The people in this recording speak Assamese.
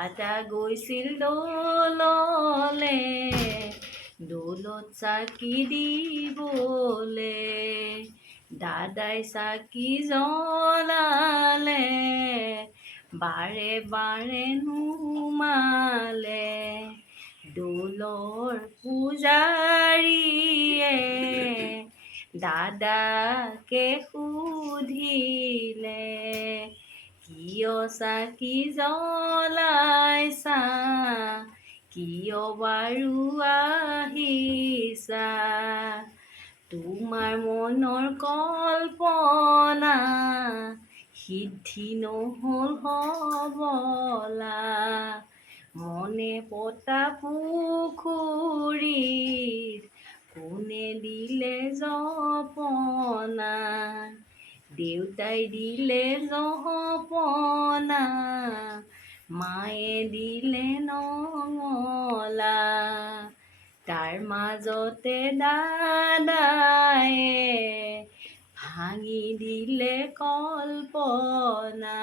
দাদা গৈছিল দৌললে দৌলত চাকি দিবলে দাদাই চাকি জ্বলালে বাৰে বাৰে নুমালে দৌলৰ পূজাৰীয়ে দাদাকে সুধিলে কিয় চাকি জ্বলাইছা কিয় বাৰু আহিছা তোমাৰ মনৰ কল্পনা সিদ্ধি নহ'ল হ'বলা মনে পতা পুখুৰীত কোনে দিলে জপনা দেউতাই দিলে জপনা মায়ে দিলে নঙলা তাৰ মাজতে দাদায়ে ভাঙি দিলে কল্পনা